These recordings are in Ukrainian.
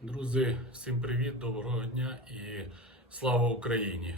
Друзі, всім привіт, доброго дня і слава Україні.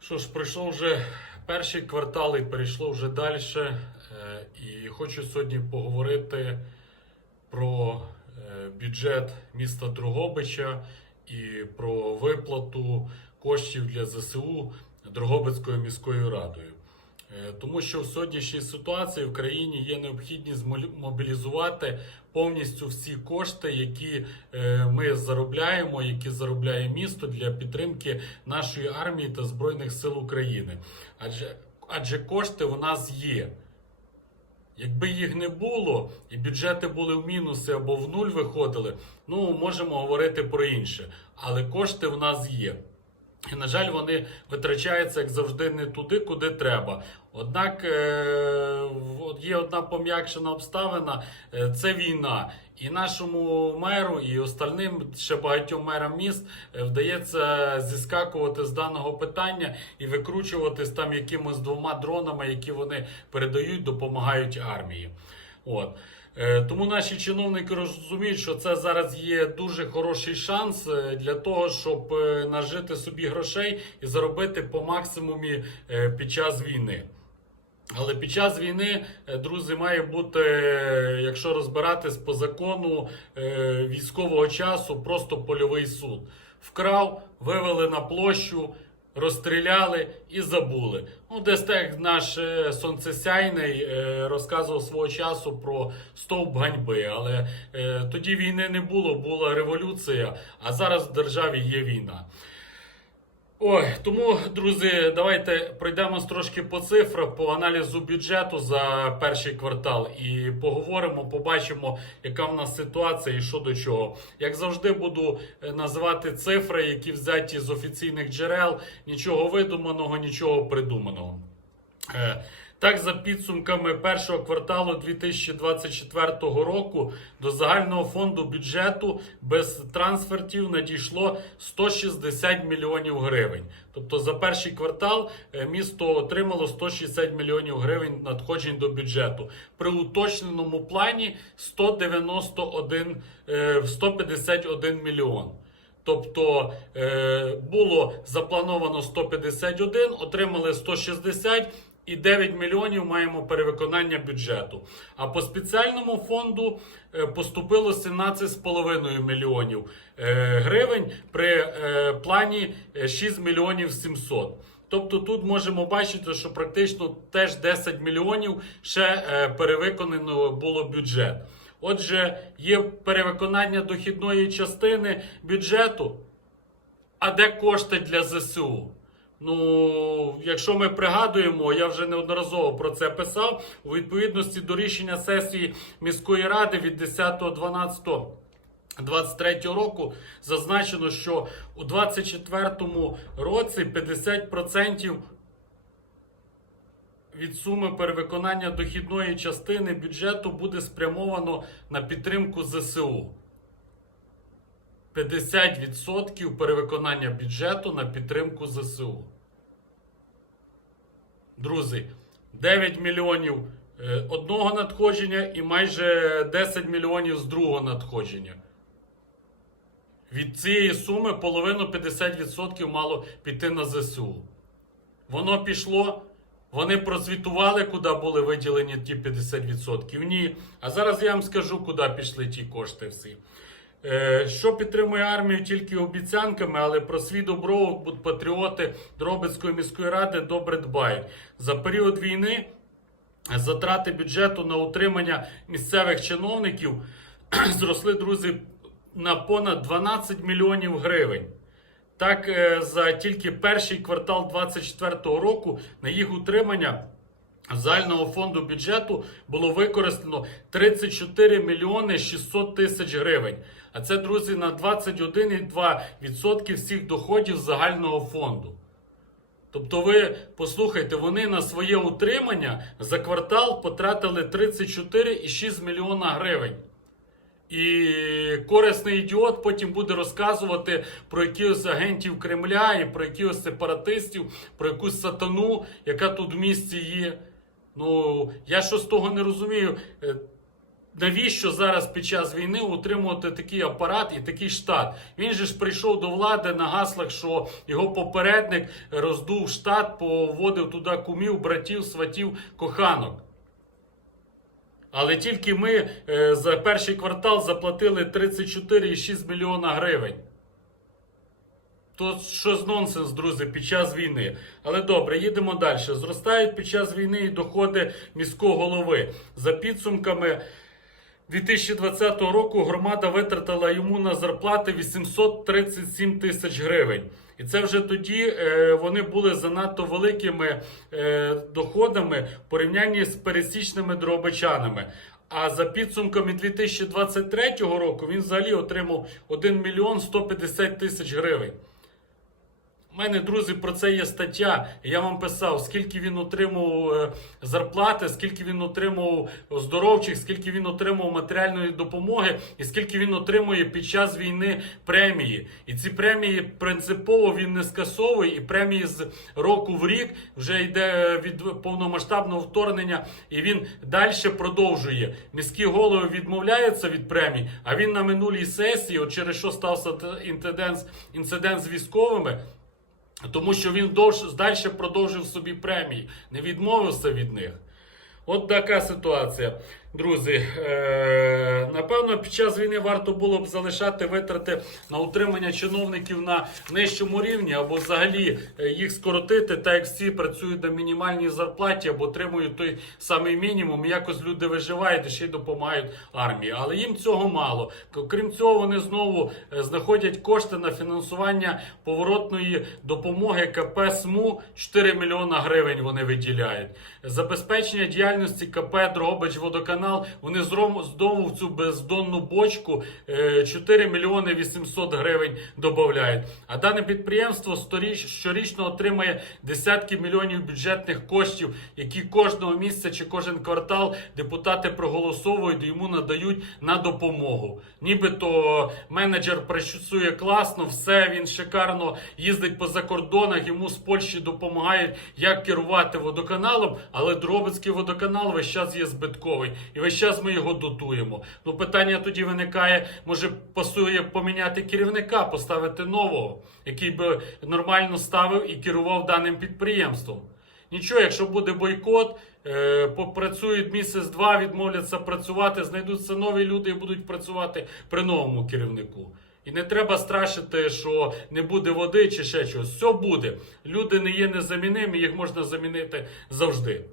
Що ж, пройшов вже перший квартал і перейшло вже далі. І хочу сьогодні поговорити про е, бюджет міста Дрогобича і про виплату коштів для ЗСУ Дрогобицькою міською радою. Е, Тому що в сьогоднішній ситуації в країні є необхідність мобілізувати повністю всі кошти, які е, ми заробляємо, які заробляє місто для підтримки нашої армії та збройних сил України. Адже, адже кошти у нас є. Якби їх не було, і бюджети були в мінуси або в нуль виходили, ну можемо говорити про інше. Але кошти в нас є. І, на жаль, вони витрачаються, як завжди, не туди, куди треба. Однак е, є одна пом'якшена обставина е, це війна. І нашому меру, і остальним ще багатьом мерам міст е, вдається зіскакувати з даного питання і викручуватись там якимось двома дронами, які вони передають, допомагають армії. От. Е, Тому наші чиновники розуміють, що це зараз є дуже хороший шанс е, для того, щоб е, нажити собі грошей і заробити по максимумі під час війни. Але під час війни, друзі, має бути, якщо розбиратись по закону військового часу, просто польовий суд. Вкрав, вивели на площу, розстріляли і забули. Ну, десь так наш е, сонцесяйний е, розказував свого часу про стовп ганьби. Але е, тоді війни не було, була революція, а зараз в державі є війна. Ой, тому, друзі, давайте пройдемо трошки по цифрах, по аналізу бюджету за перший квартал і поговоримо, побачимо, яка в нас ситуація і що до чого. Як завжди, буду е, називати цифри, які взяті з офіційних джерел, нічого видуманого, нічого придуманого. Е, Так, за підсумками першого кварталу 2024 року до загального фонду бюджету без трансфертів надійшло 160 мільйонів гривень. Тобто за перший квартал е, місто отримало 160 мільйонів гривень надходжень до бюджету. При уточненому плані 191, е, 151 мільйон. Тобто е, було заплановано 151, отримали 160 і 9 мільйонів маємо перевиконання бюджету. А по спеціальному фонду е, поступило 17,5 мільйонів е, гривень при е, плані е, 6 мільйонів 700. Тобто тут можемо бачити, що практично теж 10 мільйонів ще перевиконано було бюджет. Отже, є перевиконання дохідної частини бюджету. А де кошти для ЗСУ? Ну, якщо ми пригадуємо, я вже неодноразово про це писав. У відповідності до рішення сесії міської ради від 10.12. 23 року зазначено, що у 24 році 50% від суми перевиконання дохідної частини бюджету буде спрямовано на підтримку ЗСУ. 50% перевиконання бюджету на підтримку ЗСУ. Друзі, 9 мільйонів е, одного надходження і майже 10 мільйонів з другого надходження. Від цієї суми половину 50% мало піти на ЗСУ. Воно пішло, вони прозвітували, куди були виділені ті 50%. Ні. А зараз я вам скажу, куди пішли ті кошти всі. Е, Що підтримує армію тільки обіцянками, але про свій добробут патріоти Дробицької міської ради добре дбають. За період війни затрати бюджету на утримання місцевих чиновників зросли, друзі, на понад 12 мільйонів гривень. Так, е, за тільки перший квартал 2024 року на їх утримання загального фонду бюджету було використано 34 мільйони 600 тисяч гривень. А це, друзі, на 21,2% всіх доходів загального фонду. Тобто, ви послухайте, вони на своє утримання за квартал потратили 34,6 мільйона гривень. І корисний ідіот потім буде розказувати про якихось агентів Кремля і про якихось сепаратистів, про якусь сатану, яка тут в місті є. Ну, я що з того не розумію. Е, навіщо зараз під час війни утримувати такий апарат і такий штат? Він же ж прийшов до влади на гаслах, що його попередник роздув штат, поводив туди кумів, братів, сватів, коханок. Але тільки ми е, за перший квартал заплатили 34,6 мільйона гривень. То що з нонсенс, друзі, під час війни. Але добре, їдемо далі. Зростають під час війни і доходи міського голови. За підсумками 2020 року громада витратила йому на зарплати 837 тисяч гривень. І це вже тоді е, вони були занадто великими е, доходами в порівнянні з пересічними дробичанами. А за підсумками 2023 року він взагалі отримав 1 мільйон 150 тисяч гривень. У мене, друзі, про це є стаття. Я вам писав, скільки він отримав е, зарплати, скільки він отримав оздоровчих, скільки він отримав матеріальної допомоги, і скільки він отримує під час війни премії. І ці премії принципово він не скасовує, і премії з року в рік вже йде від повномасштабного вторгнення, і він далі продовжує. Міські голови відмовляються від премій, а він на минулій сесії, от через що стався інцидент, інцидент з військовими. Тому що він далі продовжив собі премії, не відмовився від них. От така ситуація. Друзі, е, напевно, під час війни варто було б залишати витрати на утримання чиновників на нижчому рівні, або взагалі е, їх скоротити, так як всі працюють на мінімальній зарплаті або отримують той самий мінімум. Якось люди виживають і ще й допомагають армії. Але їм цього мало. Крім цього, вони знову е, знаходять кошти на фінансування поворотної допомоги КП СМУ 4 мільйона гривень. Вони виділяють. Забезпечення діяльності КП Дрогобич Водоканал. Вони зром- знову в цю бездонну бочку е, 4 мільйони 800 гривень додають. А дане підприємство сторіч- щорічно отримає десятки мільйонів бюджетних коштів, які кожного місяця чи кожен квартал депутати проголосовують йому надають на допомогу. Нібито менеджер працює класно, все він шикарно їздить по закордонах. Йому з Польщі допомагають, як керувати водоканалом, але Дробицький водоканал весь час є збитковий, і весь час ми його дотуємо. Ну питання тоді виникає: може пасує поміняти керівника, поставити нового, який би нормально ставив і керував даним підприємством. Нічого, якщо буде бойкот, е, попрацюють місяць-два, відмовляться працювати, знайдуться нові люди і будуть працювати при новому керівнику. І не треба страшити, що не буде води чи ще щось. Все буде. Люди не є незамінимі, їх можна замінити завжди.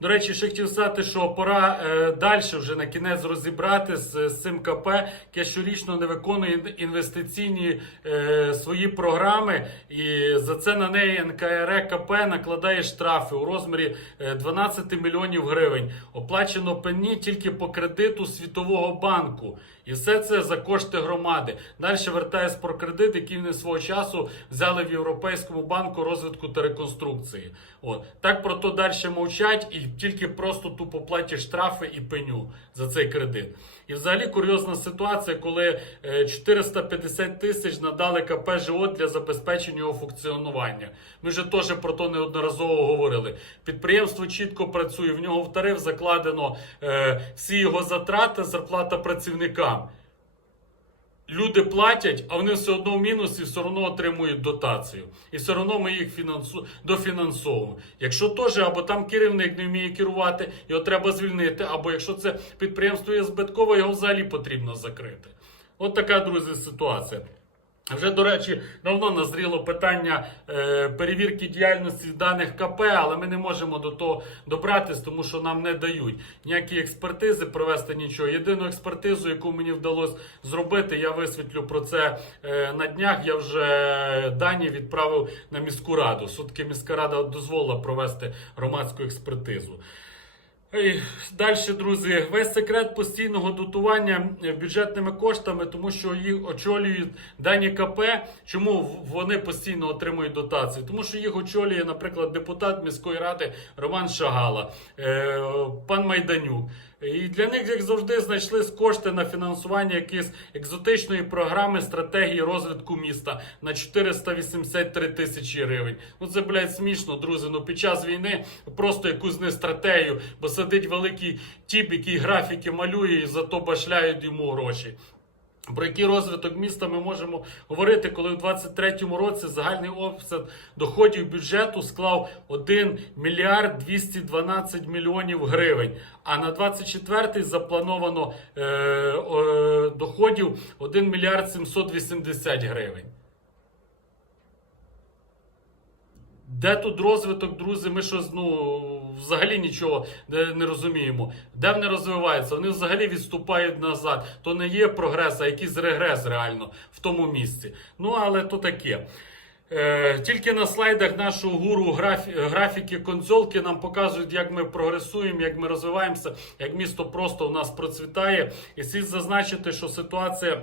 До речі, ще хотів сказати, що пора е, далі вже на кінець розібрати з, з цим КП, яке щорічно не виконує інвестиційні е, свої програми, і за це на неї НКРЕКП накладає штрафи у розмірі е, 12 мільйонів гривень. Оплачено пені тільки по кредиту Світового банку. І все це за кошти громади. Далі вертаюсь про кредит, який вони свого часу взяли в Європейському банку розвитку та реконструкції. От так про то далі мовчать і тільки просто тупо платять штрафи і пеню за цей кредит. І взагалі курйозна ситуація, коли е, 450 тисяч надали КП ЖО для забезпечення його функціонування. Ми вже теж про то неодноразово говорили. Підприємство чітко працює, в нього в тариф закладено е, всі його затрати, зарплата працівникам. Люди платять, а вони все одно в мінусі, все одно отримують дотацію. І все одно ми їх фінансу... дофінансовуємо. Якщо теж або там керівник не вміє керувати, його треба звільнити, або якщо це підприємство є збиткове, його взагалі потрібно закрити. От така, друзі, ситуація. Вже, до речі, давно назріло питання е, перевірки діяльності даних КП, але ми не можемо до того добратися, тому що нам не дають ніякі експертизи провести нічого. Єдину експертизу, яку мені вдалося зробити, я висвітлю про це е, на днях. Я вже дані відправив на міську раду. Сутки міська рада дозволила провести громадську експертизу. Далі, друзі, весь секрет постійного дотування е, бюджетними коштами, тому що їх очолюють дані КП. Чому вони постійно отримують дотації? Тому що їх очолює, наприклад, депутат міської ради Роман Шагала, е, пан Майданюк. І для них, як завжди, знайшли кошти на фінансування якоїсь екзотичної програми стратегії розвитку міста на 483 тисячі гривень. Ну це, блядь, смішно, друзі. Ну під час війни просто якусь не стратегію, бо сидить великий тіп, який графіки малює і зато башляють йому гроші. Про який розвиток міста ми можемо говорити, коли в 2023 році загальний обсяг доходів бюджету склав 1 мільярд 212 мільйонів гривень. А на 24 заплановано е, е, доходів 1 мільярд 780 гривень. Де тут розвиток, друзі? Ми щось ну взагалі нічого не, розуміємо. Де вони розвиваються? Вони взагалі відступають назад. То не є прогрес, а якийсь регрес реально в тому місці. Ну але то таке. Е, тільки на слайдах нашого гуру графі, графіки консолки нам показують, як ми прогресуємо, як ми розвиваємося, як місто просто у нас процвітає. І слід зазначити, що ситуація.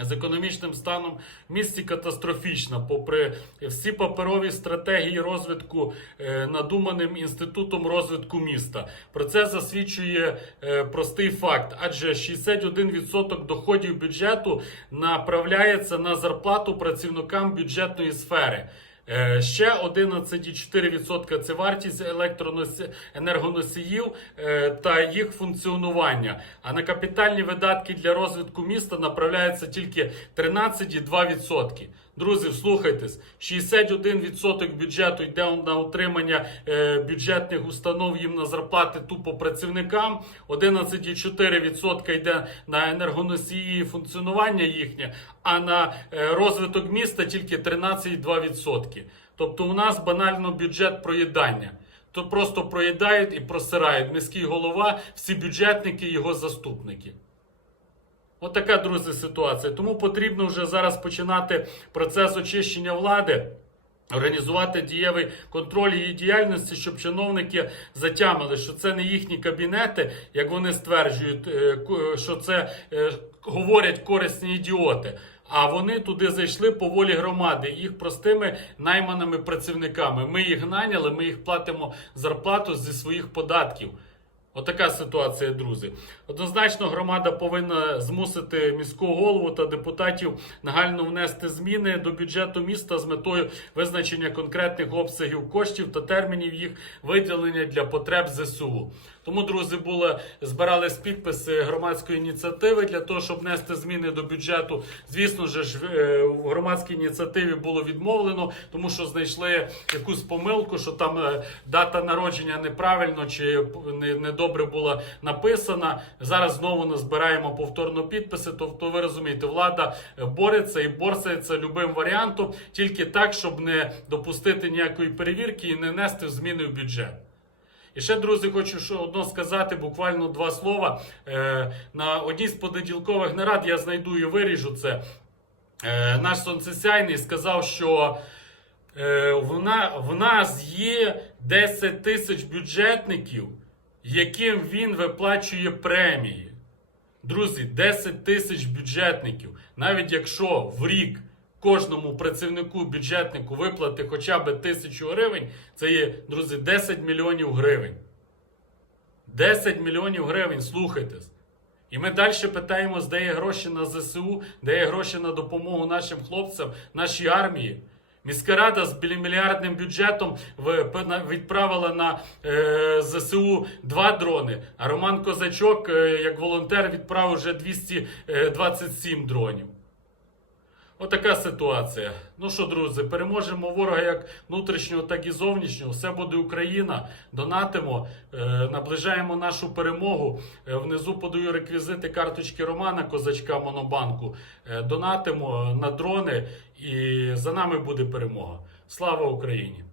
З економічним станом в місті катастрофічна, попри всі паперові стратегії розвитку е, надуманим інститутом розвитку міста. Про це засвідчує е, простий факт, адже 61% доходів бюджету направляється на зарплату працівникам бюджетної сфери. Е, Ще 11,4% це вартість електроносі... енергоносіїв е, та їх функціонування. А на капітальні видатки для розвитку міста направляється тільки 13,2%. Друзі, вслухайтесь, 61% бюджету йде на утримання е, бюджетних установ їм на зарплати тупо працівникам, 11,4% йде на енергоносії і функціонування їхнє, а на е, розвиток міста тільки 13,2%. Тобто у нас банально бюджет проїдання. То просто проїдають і просирають міський голова, всі бюджетники, і його заступники. Отака, друзі, ситуація. Тому потрібно вже зараз починати процес очищення влади. Організувати дієвий контроль її діяльності, щоб чиновники затямили, що це не їхні кабінети, як вони стверджують, е, що це е, говорять корисні ідіоти. А вони туди зайшли по волі громади, їх простими найманими працівниками. Ми їх наняли, ми їх платимо зарплату зі своїх податків. Отака ситуація, друзі. Однозначно, громада повинна змусити міського голову та депутатів нагально внести зміни до бюджету міста з метою визначення конкретних обсягів коштів та термінів їх виділення для потреб ЗСУ. Тому, друзі, були збирались підписи громадської ініціативи для того, щоб внести зміни до бюджету. Звісно ж, е, в громадській ініціативі було відмовлено, тому що знайшли якусь помилку, що там е, дата народження неправильно чи не, недобре була написана. Зараз знову назбираємо повторно підписи. Тобто, ви розумієте, влада е, бореться і борсається любим варіантом, тільки так, щоб не допустити ніякої перевірки і не нести зміни в бюджет. І ще, друзі, хочу одно сказати, буквально два слова. Е, на одній з понеділкових нарад я знайду і виріжу це. Е, наш сонцесяйний сказав, що в нас є 10 тисяч бюджетників, яким він виплачує премії. Друзі, 10 тисяч бюджетників. Навіть якщо в рік кожному працівнику бюджетнику виплати хоча б тисячу гривень, це є, друзі, 10 мільйонів гривень. 10 мільйонів гривень, слухайтесь. І ми далі питаємось, де є гроші на ЗСУ, де є гроші на допомогу нашим хлопцям, нашій армії. Міська рада з білімільярдним бюджетом відправила на е, ЗСУ два дрони. А Роман Козачок, е, як волонтер, відправив вже 227 дронів. Отака ситуація. Ну що, друзі, переможемо ворога як внутрішнього, так і зовнішнього. Все буде Україна. Донатимо, е, наближаємо нашу перемогу. Е, внизу подаю реквізити карточки Романа Козачка Монобанку. Е, донатимо на дрони, і за нами буде перемога. Слава Україні!